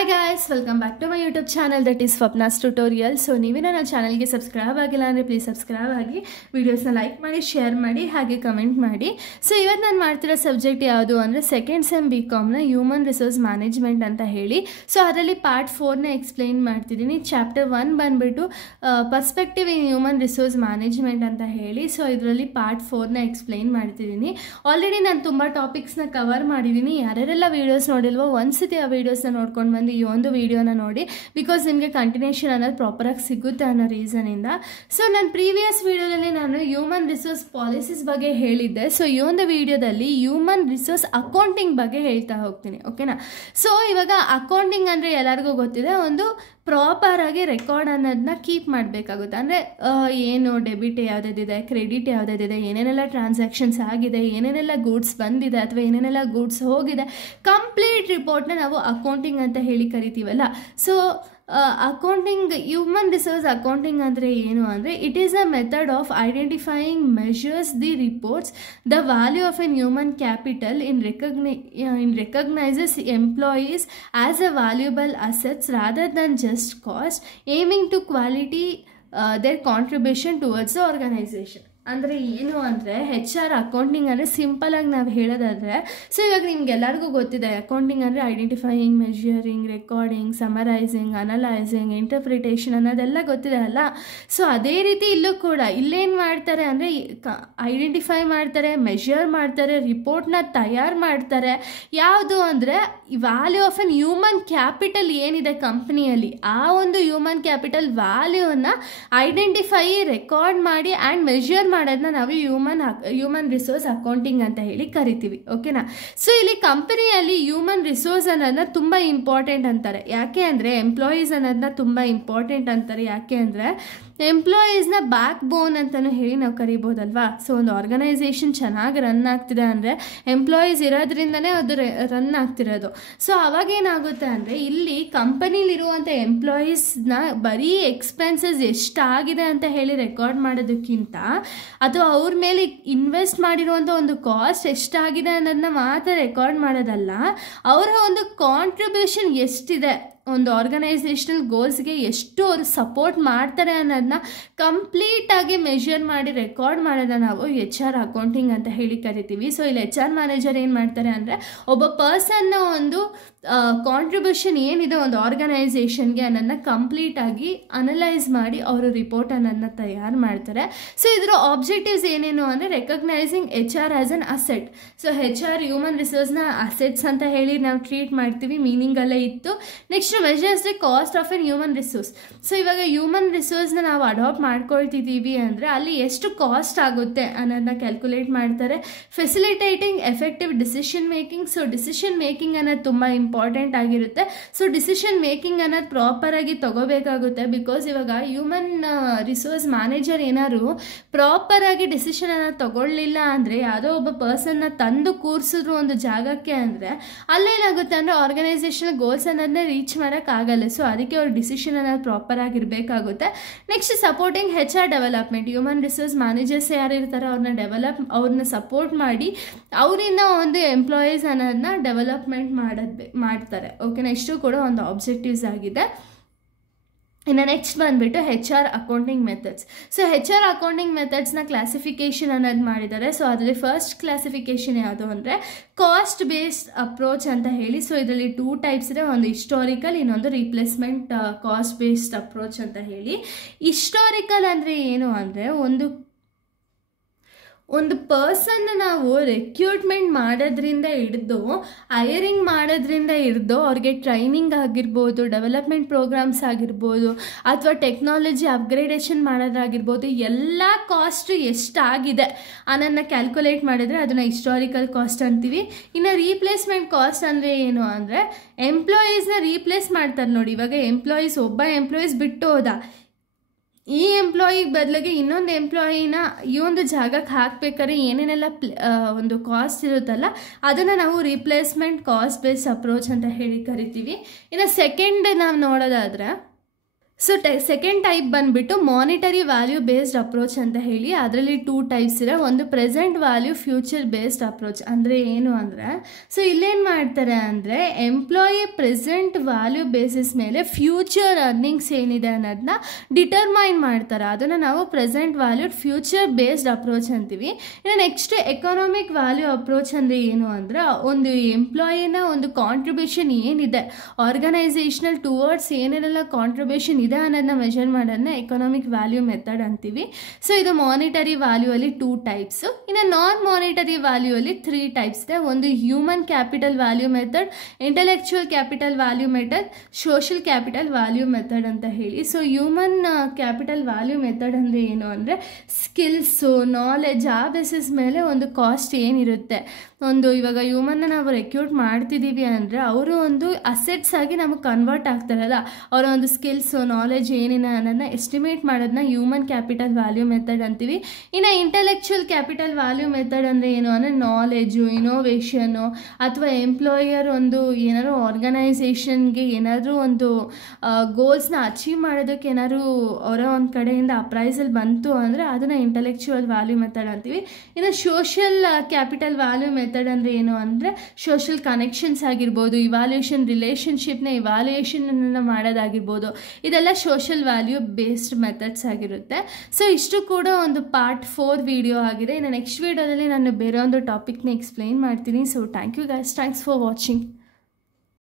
Hi guys, welcome back to my YouTube channel that is Swapna's Tutorial. So ನೀವೇನ ನನ್ನ ಚಾನಲ್ಗೆ subscribe ಆಗಿಲ್ಲ ಅಂದರೆ ಪ್ಲೀಸ್ ಸಬ್ಸ್ಕ್ರೈಬ್ ಆಗಿ ವಿಡಿಯೋಸ್ನ ಲೈಕ್ ಮಾಡಿ ಶೇರ್ ಮಾಡಿ ಹಾಗೆ ಕಮೆಂಟ್ ಮಾಡಿ. ಸೊ ಇವತ್ತು ನಾನು ಮಾಡ್ತಿರೋ ಸಬ್ಜೆಕ್ಟ್ ಯಾವುದು ಅಂದರೆ ಸೆಕೆಂಡ್ ಸೆಮ್ BComನ ಹ್ಯೂಮನ್ ರಿಸೋರ್ಸ್ ಮ್ಯಾನೇಜ್ಮೆಂಟ್ ಅಂತ ಹೇಳಿ. ಸೊ ಅದರಲ್ಲಿ ಪಾರ್ಟ್ 4ನ ಎಕ್ಸ್ಪ್ಲೈನ್ ಮಾಡ್ತಿದ್ದೀನಿ. ಚಾಪ್ಟರ್ 1 ಬಂದುಬಿಟ್ಟು perspective in human resource management ಅಂತ ಹೇಳಿ. ಸೊ ಇದರಲ್ಲಿ ಪಾರ್ಟ್ 4ನ ಎಕ್ಸ್ಪ್ಲೈನ್ ಮಾಡ್ತಿದ್ದೀನಿ. ಆಲ್ರೆಡಿ ನಾನು ತುಂಬ ಟಾಪಿಕ್ಸ್ನ ಕವರ್ ಮಾಡಿದ್ದೀನಿ. ಯಾರ್ಯಾರೆಲ್ಲ ವೀಡಿಯೋಸ್ ನೋಡಿಲ್ವೋ ಒಂದ್ಸತಿ ಆ ವೀಡಿಯೋಸ್ನ ನೋಡ್ಕೊಂಡು ಬಂದು ಈ ಒಂದು ವಿಡಿಯೋನ ನೋಡಿ, ಬಿಕಾಸ್ ನಿಮಗೆ ಕಂಟಿನ್ಯೂಷನ್ ಅನ್ನೋದು ಪ್ರಾಪರಾಗಿ ಸಿಗುತ್ತೆ ಅನ್ನೋ ರೀಸನಿಂದ. ಸೊ ನನ್ನ ಪ್ರೀವಿಯಸ್ ವಿಡಿಯೋದಲ್ಲಿ ನಾನು ಹ್ಯೂಮನ್ ರಿಸೋರ್ಸ್ ಪಾಲಿಸೀಸ್ ಬಗ್ಗೆ ಹೇಳಿದ್ದೆ. ಸೊ ಈ ಒಂದು ವಿಡಿಯೋದಲ್ಲಿ ಹ್ಯೂಮನ್ ರಿಸೋರ್ಸ್ ಅಕೌಂಟಿಂಗ್ ಬಗ್ಗೆ ಹೇಳ್ತಾ ಹೋಗ್ತೀನಿ, ಓಕೆನಾ. ಸೊ ಇವಾಗ ಅಕೌಂಟಿಂಗ್ ಅಂದರೆ ಎಲ್ಲರಿಗೂ ಗೊತ್ತಿದೆ, ಒಂದು ಪ್ರಾಪರಾಗಿ ರೆಕಾರ್ಡ್ ಅನ್ನೋದನ್ನ ಕೀಪ್ ಮಾಡಬೇಕಾಗುತ್ತೆ. ಅಂದರೆ ಏನು ಡೆಬಿಟ್ ಯಾವುದಿದೆ, ಕ್ರೆಡಿಟ್ ಯಾವುದಿದೆ, ಏನೇನೆಲ್ಲ ಟ್ರಾನ್ಸಾಕ್ಷನ್ಸ್ ಆಗಿದೆ, ಏನೇನೆಲ್ಲ ಗೂಡ್ಸ್ ಬಂದಿದೆ ಅಥವಾ ಏನೇನೆಲ್ಲ ಗೂಡ್ಸ್ ಹೋಗಿದೆ, ಕಂಪ್ಲೀಟ್ ರಿಪೋರ್ಟ್ನ ನಾವು ಅಕೌಂಟಿಂಗ್ ಅಂತ ಹೇಳಿ ಕರಿತೀವಲ್ಲ. So accounting, human resource accounting ಅಂದರೆ ಏನು ಅಂದರೆ it is a method of identifying measures the reports the value of an human capital in recognises employees as a valuable assets rather than just cost, aiming to quality their contribution towards the organisation. ಅಂದರೆ ಏನು ಅಂದರೆ HR accounting ಅಂದರೆ ಸಿಂಪಲಾಗಿ ನಾವು ಹೇಳೋದಾದರೆ, so ಇವಾಗ ನಿಮ್ಗೆಲ್ಲರಿಗೂ ಗೊತ್ತಿದೆ ಅಕೌಂಟಿಂಗ್ ಅಂದರೆ identifying, measuring, recording, summarising, analysing, interpretation ಅನ್ನೋದೆಲ್ಲ ಗೊತ್ತಿದೆ ಅಲ್ಲ. ಸೊ ಅದೇ ರೀತಿ ಇಲ್ಲೂ ಕೂಡ ಇಲ್ಲೇನು ಮಾಡ್ತಾರೆ ಅಂದರೆ ಐಡೆಂಟಿಫೈ ಮಾಡ್ತಾರೆ, ಮೆಷರ್ ಮಾಡ್ತಾರೆ, ರಿಪೋರ್ಟ್ನ ತಯಾರು ಮಾಡ್ತಾರೆ. ಯಾವುದು ಅಂದರೆ value of an human capital ಏನಿದೆ ಕಂಪ್ನಿಯಲ್ಲಿ, ಆ ಒಂದು ಹ್ಯೂಮನ್ ಕ್ಯಾಪಿಟಲ್ ವ್ಯಾಲ್ಯೂವನ್ನು ಐಡೆಂಟಿಫೈ, ರೆಕಾರ್ಡ್ ಮಾಡಿ ಆ್ಯಂಡ್ ಮೆಷರ್ ಮಾಡೋದನ್ನ ನಾವು ಹ್ಯೂಮನ್ ರಿಸೋರ್ಸ್ ಅಕೌಂಟಿಂಗ್ ಅಂತ ಹೇಳಿ ಕರಿತೀವಿ, ಓಕೆನಾ. ಸೊ ಇಲ್ಲಿ ಕಂಪನಿಯಲ್ಲಿ ಹ್ಯೂಮನ್ ರಿಸೋರ್ಸ್ ಅನ್ನೋದನ್ನ ತುಂಬ ಇಂಪಾರ್ಟೆಂಟ್ ಅಂತಾರೆ. ಯಾಕೆ ಅಂದರೆ ಎಂಪ್ಲಾಯೀಸ್ ಅನ್ನೋದನ್ನ ತುಂಬ ಇಂಪಾರ್ಟೆಂಟ್ ಅಂತಾರೆ. ಯಾಕೆ ಅಂದರೆ ಎಂಪ್ಲಾಯೀಸ್ನ ಬ್ಯಾಕ್ ಬೋನ್ ಅಂತಲೂ ಹೇಳಿ ನಾವು ಕರಿಬೋದಲ್ವಾ. ಸೊ ಒಂದು ಆರ್ಗನೈಸೇಷನ್ ಚೆನ್ನಾಗಿ ರನ್ ಆಗ್ತಿದೆ ಅಂದರೆ ಎಂಪ್ಲಾಯೀಸ್ ಇರೋದ್ರಿಂದನೇ ಅದು ರನ್ ಆಗ್ತಿರೋದು. ಸೊ ಅವಾಗೇನಾಗುತ್ತೆ ಅಂದರೆ ಇಲ್ಲಿ ಕಂಪನಿಲಿರುವಂಥ ಎಂಪ್ಲಾಯೀಸ್ನ ಬರೀ ಎಕ್ಸ್ಪೆನ್ಸಸ್ ಎಷ್ಟಾಗಿದೆ ಅಂತ ಹೇಳಿ ರೆಕಾರ್ಡ್ ಮಾಡೋದಕ್ಕಿಂತ ಅಥವಾ ಅವ್ರ ಮೇಲೆ ಇನ್ವೆಸ್ಟ್ ಮಾಡಿರುವಂಥ ಒಂದು ಕಾಸ್ಟ್ ಎಷ್ಟಾಗಿದೆ ಅನ್ನೋದನ್ನ ಮಾತ್ರ ರೆಕಾರ್ಡ್ ಮಾಡೋದಲ್ಲ, ಅವರ ಒಂದು ಕಾಂಟ್ರಿಬ್ಯೂಷನ್ ಎಷ್ಟಿದೆ, ಒಂದು ಆರ್ಗನೈಸೇಷನಲ್ ಗೋಲ್ಸ್ಗೆ ಎಷ್ಟು ಅವರು ಸಪೋರ್ಟ್ ಮಾಡ್ತಾರೆ ಅನ್ನೋದನ್ನ ಕಂಪ್ಲೀಟಾಗಿ ಮೆಷರ್ ಮಾಡಿ ರೆಕಾರ್ಡ್ ಮಾಡೋದನ್ನ ನಾವು HR ಅಕೌಂಟಿಂಗ್ ಅಂತ ಹೇಳಿ ಕರಿತೀವಿ. ಸೊ ಇಲ್ಲಿ HR ಮ್ಯಾನೇಜರ್ ಏನು ಮಾಡ್ತಾರೆ ಅಂದರೆ ಒಬ್ಬ ಪರ್ಸನ್ನ ಒಂದು ಕಾಂಟ್ರಿಬ್ಯೂಷನ್ ಏನಿದೆ ಒಂದು ಆರ್ಗನೈಸೇಷನ್ಗೆ ಅನ್ನೋದನ್ನ ಕಂಪ್ಲೀಟಾಗಿ ಅನಲೈಸ್ ಮಾಡಿ ಅವರು ರಿಪೋರ್ಟ್ ಅನ್ನೋದನ್ನ ತಯಾರು ಮಾಡ್ತಾರೆ. ಸೊ ಇದರ ಆಬ್ಜೆಕ್ಟಿವ್ಸ್ ಏನೇನು ಅಂದರೆ recognising HR as an asset. So HR human ರಿಸೋರ್ಸ್ನ ಅಸೆಟ್ಸ್ ಅಂತ ಹೇಳಿ ನಾವು ಟ್ರೀಟ್ ಮಾಡ್ತೀವಿ, ಮೀನಿಂಗಲ್ಲೇ ಇತ್ತು. Next measures the cost of an human resource. So ಇವಾಗ ಹ್ಯೂಮನ್ ರಿಸೋರ್ಸ್ನ ನಾವು ಅಡಾಪ್ಟ್ ಮಾಡ್ಕೊಳ್ತಿದ್ದೀವಿ ಅಂದರೆ ಅಲ್ಲಿ ಎಷ್ಟು ಕಾಸ್ಟ್ ಆಗುತ್ತೆ ಅನ್ನೋದನ್ನ ಕ್ಯಾಲ್ಕುಲೇಟ್ ಮಾಡ್ತಾರೆ. Facilitating effective decision making. So decision making ಅನ್ನೋದು ತುಂಬ ಇಂಪಾರ್ಟೆಂಟ್ ಆಗಿರುತ್ತೆ. ಸೊ ಡಿಸಿಷನ್ ಮೇಕಿಂಗ್ ಅನ್ನೋದು ಪ್ರಾಪರಾಗಿ ತಗೋಬೇಕಾಗುತ್ತೆ. ಬಿಕಾಸ್ ಇವಾಗ ಹ್ಯೂಮನ್ ರಿಸೋರ್ಸ್ ಮ್ಯಾನೇಜರ್ ಏನಾದ್ರು ಪ್ರಾಪರಾಗಿ ಡಿಸಿಷನ್ ಅನ್ನೋದು ತಗೊಳ್ಳಿಲ್ಲ ಅಂದರೆ, ಯಾವುದೋ ಒಬ್ಬ ಪರ್ಸನ್ನ ತಂದು ಕೂರಿಸಿದ್ರು ಒಂದು ಜಾಗಕ್ಕೆ ಅಂದರೆ ಅಲ್ಲೇನಾಗುತ್ತೆ ಅಂದರೆ ಆರ್ಗನೈಸೇಷನ್ ಗೋಲ್ಸ್ ಅನ್ನೋದನ್ನ ರೀಚ್ ಮಾಡೋಕ್ಕಾಗಲ್ಲ. ಸೊ ಅದಕ್ಕೆ ಅವ್ರ ಡಿಸಿಷನ್ ಅನ್ನೋದು ಪ್ರಾಪರ್ ಆಗಿರಬೇಕಾಗುತ್ತೆ. Next supporting HR development. Human resource managers ಯಾರು ಇರ್ತಾರೆ ಅವ್ರನ್ನ ಸಪೋರ್ಟ್ ಮಾಡಿ ಅವರಿಂದ ಒಂದು ಎಂಪ್ಲಾಯೀಸ್ ಅನ್ನೋದನ್ನ ಡೆವಲಪ್ಮೆಂಟ್ ಮಾಡ್ತಾರೆ, ಓಕೆನಾ. ಇಷ್ಟು ಕೂಡ ಒಂದು ಆಬ್ಜೆಕ್ಟಿವ್ಸ್ ಆಗಿದೆ. ಇನ್ನು ನೆಕ್ಸ್ಟ್ ಬಂದುಬಿಟ್ಟು HR accounting methods. So HR accounting ಮೆಥಡ್ಸ್ನ ಕ್ಲಾಸಿಫಿಕೇಷನ್ ಅನ್ನೋದು ಮಾಡಿದ್ದಾರೆ. ಸೊ ಅದರಲ್ಲಿ ಫಸ್ಟ್ ಕ್ಲಾಸಿಫಿಕೇಷನ್ ಯಾವುದು ಅಂದರೆ ಕಾಸ್ಟ್ ಬೇಸ್ಡ್ ಅಪ್ರೋಚ್ ಅಂತ ಹೇಳಿ. ಸೊ ಇದರಲ್ಲಿ 2 ಟೈಪ್ಸ್ ಇದೆ, ಒಂದು ಹಿಸ್ಟಾರಿಕಲ್, ಇನ್ನೊಂದು ರಿಪ್ಲೇಸ್ಮೆಂಟ್ ಕಾಸ್ಟ್ ಬೇಸ್ಡ್ ಅಪ್ರೋಚ್ ಅಂತ ಹೇಳಿ. ಹಿಸ್ಟಾರಿಕಲ್ ಅಂದರೆ ಏನು ಅಂದರೆ ಒಂದು ಪರ್ಸನ್ನ ನಾವು ರೆಕ್ರೂಟ್ಮೆಂಟ್ ಮಾಡೋದ್ರಿಂದ ಹಿಡಿದು ಹೈರಿಂಗ್ ಮಾಡೋದ್ರಿಂದ ಹಿಡಿದು ಅವ್ರಿಗೆ ಟ್ರೈನಿಂಗ್ ಆಗಿರ್ಬೋದು, ಡೆವಲಪ್ಮೆಂಟ್ ಪ್ರೋಗ್ರಾಮ್ಸ್ ಆಗಿರ್ಬೋದು, ಅಥವಾ ಟೆಕ್ನಾಲಜಿ ಅಪ್ಗ್ರೇಡೇಷನ್ ಮಾಡೋದಾಗಿರ್ಬೋದು, ಎಲ್ಲ ಕಾಸ್ಟು ಎಷ್ಟಾಗಿದೆ ಅನ್ನೋದನ್ನ ಕ್ಯಾಲ್ಕುಲೇಟ್ ಮಾಡಿದರೆ ಅದನ್ನು ಹಿಸ್ಟಾರಿಕಲ್ ಕಾಸ್ಟ್ ಅಂತೀವಿ. ಇನ್ನು ರೀಪ್ಲೇಸ್ಮೆಂಟ್ ಕಾಸ್ಟ್ ಅಂದರೆ ಏನು ಅಂದರೆ ಎಂಪ್ಲಾಯೀಸ್ನ ರೀಪ್ಲೇಸ್ ಮಾಡ್ತಾರೆ ನೋಡಿ. ಇವಾಗ ಒಬ್ಬ ಎಂಪ್ಲಾಯೀಸ್ ಬಿಟ್ಟು ಹೋದ, ಈ ಎಂಪ್ಲಾಯಿಗೆ ಬದಲಿಗೆ ಇನ್ನೊಂದು ಎಂಪ್ಲಾಯಿನ ಈ ಒಂದು ಜಾಗಕ್ಕೆ ಹಾಕಬೇಕಾದ್ರೆ ಏನೇನೆಲ್ಲ ಒಂದು ಕಾಸ್ಟ್ ಇರುತ್ತಲ್ಲ ಅದನ್ನು ನಾವು ರಿಪ್ಲೇಸ್ಮೆಂಟ್ ಕಾಸ್ಟ್ ಬೇಸ್ಡ್ ಅಪ್ರೋಚ್ ಅಂತ ಹೇಳಿ ಕರಿತೀವಿ. ಇನ್ನು ಸೆಕೆಂಡ್ ನಾವು ನೋಡೋದಾದರೆ ಸೊ ಸೆಕೆಂಡ್ ಟೈಪ್ ಬಂದುಬಿಟ್ಟು ಮಾನಿಟರಿ ವ್ಯಾಲ್ಯೂ ಬೇಸ್ಡ್ ಅಪ್ರೋಚ್ ಅಂತ ಹೇಳಿ, ಅದರಲ್ಲಿ 2 ಟೈಪ್ಸ್ ಇದೆ. ಒಂದು present value future based approach. ಅಂದರೆ ಏನು ಅಂದರೆ, ಸೊ ಇಲ್ಲೇನು ಮಾಡ್ತಾರೆ ಅಂದರೆ ಎಂಪ್ಲಾಯಿ ಪ್ರೆಸೆಂಟ್ ವ್ಯಾಲ್ಯೂ ಬೇಸಿಸ್ ಮೇಲೆ ಫ್ಯೂಚರ್ ಅರ್ನಿಂಗ್ಸ್ ಏನಿದೆ ಅನ್ನೋದನ್ನ ಡಿಟರ್ಮೈನ್ ಮಾಡ್ತಾರೆ. ಅದನ್ನು ನಾವು present value future based approach ಅಂತೀವಿ. ಇನ್ನು ನೆಕ್ಸ್ಟ್ ಎಕನಾಮಿಕ್ ವ್ಯಾಲ್ಯೂ ಅಪ್ರೋಚ್ ಅಂದರೆ ಏನು ಅಂದರೆ, ಒಂದು ಎಂಪ್ಲಾಯಿನ ಒಂದು ಕಾಂಟ್ರಿಬ್ಯೂಷನ್ ಏನಿದೆ ಆರ್ಗನೈಸೇಷನಲ್ ಟುವರ್ಡ್ಸ್ ಏನೇನೆಲ್ಲ ಕಾಂಟ್ರಿಬ್ಯೂಷನ್ ಇದೆ ಅನ್ನೋದನ್ನ ಮೆಜರ್ ಮಾಡೋದನ್ನ ಎಕನಾಮಿಕ್ ವ್ಯಾಲ್ಯೂ ಮೆಥಡ್ ಅಂತೀವಿ. ಸೊ ಇದು ಮಾನಿಟರಿ ವ್ಯಾಲ್ಯೂ ಅಲ್ಲಿ 2 ಟೈಪ್ಸು. ಇನ್ನು ನಾನ್ ಮಾನಿಟರಿ ವ್ಯಾಲ್ಯೂ ಅಲ್ಲಿ 3 ಟೈಪ್ಸ್ ಇದೆ. ಒಂದು human capital value method, intellectual capital value method, social capital value method ಅಂತ ಹೇಳಿ. So human capital value method ಅಂದರೆ ಏನು ಅಂದರೆ, ಸ್ಕಿಲ್ಸು ನಾಲೆಜ್ ಆ ಬೇಸಿಸ್ ಮೇಲೆ ಒಂದು ಕಾಸ್ಟ್ ಏನಿರುತ್ತೆ, ಒಂದು ಇವಾಗ ಹ್ಯೂಮನ್ನ ನಾವು ರೆಕ್ರೂಟ್ ಮಾಡ್ತಿದ್ದೀವಿ ಅಂದರೆ ಅವರು ಒಂದು ಅಸೆಟ್ಸ್ ಆಗಿ ನಮಗೆ ಕನ್ವರ್ಟ್ ಆಗ್ತಾರಲ್ಲ, ಅವರ ಒಂದು ಸ್ಕಿಲ್ಸು ನಾಲೆಜ್ ಏನಿದೆ ಅನ್ನೋದನ್ನ ಎಸ್ಟಿಮೇಟ್ ಮಾಡೋದನ್ನ ಹ್ಯೂಮನ್ ಕ್ಯಾಪಿಟಲ್ ವ್ಯಾಲ್ಯೂ ಮೆಥಡ್ ಅಂತೀವಿ. ಇನ್ನು ಇಂಟೆಲೆಕ್ಚುಯಲ್ ಕ್ಯಾಪಿಟಲ್ ವ್ಯಾಲ್ಯೂ ಮೆಥಡ್ ಅಂದರೆ ಏನು ಅಂದರೆ, ನಾಲೆಜು, ಇನೋವೇಷನ್ನು ಅಥವಾ ಎಂಪ್ಲಾಯರ್ ಒಂದು ಏನಾದ್ರು ಆರ್ಗನೈಸೇಷನ್ಗೆ ಏನಾದರೂ ಒಂದು ಗೋಲ್ಸ್ನ ಅಚೀವ್ ಮಾಡೋದಕ್ಕೆ ಏನಾದ್ರು ಅವರ ಒಂದು ಕಡೆಯಿಂದ ಅಪ್ರೈಸಲ್ ಬಂತು ಅಂದರೆ ಅದನ್ನು ಇಂಟೆಲೆಕ್ಚುಯಲ್ ವ್ಯಾಲ್ಯೂ ಮೆಥಡ್ ಅಂತೀವಿ. ಇನ್ನು ಸೋಷಿಯಲ್ ಕ್ಯಾಪಿಟಲ್ ವ್ಯಾಲ್ಯೂ ಮೆಥಡ್ ಅಂದರೆ ಏನು ಅಂದರೆ, ಸೋಷಿಯಲ್ ಕನೆಕ್ಷನ್ಸ್ ಆಗಿರ್ಬೋದು, ಇವ್ಯಾಲ್ಯೂಷನ್ ರಿಲೇಷನ್ಶಿಪ್ನ ಇವ್ಯಾಲ್ಯೂಯೇಷನನ್ನು ಮಾಡೋದಾಗಿರ್ಬೋದು, ಇದೆಲ್ಲ ಸೋಷಿಯಲ್ ವ್ಯಾಲ್ಯೂ ಬೇಸ್ಡ್ ಮೆಥಡ್ಸ್ ಆಗಿರುತ್ತೆ. ಸೊ ಇಷ್ಟು ಕೂಡ ಒಂದು ಪಾರ್ಟ್ 4 ವಿಡಿಯೋ ಆಗಿದೆ. ಇನ್ನು ನೆಕ್ಸ್ಟ್ ವಿಡಿಯೋದಲ್ಲಿ ನಾನು ಬೇರೆ ಒಂದು ಟಾಪಿಕ್ನ ಎಕ್ಸ್ಪ್ಲೈನ್ ಮಾಡ್ತೀನಿ. So thank you guys, thanks for watching.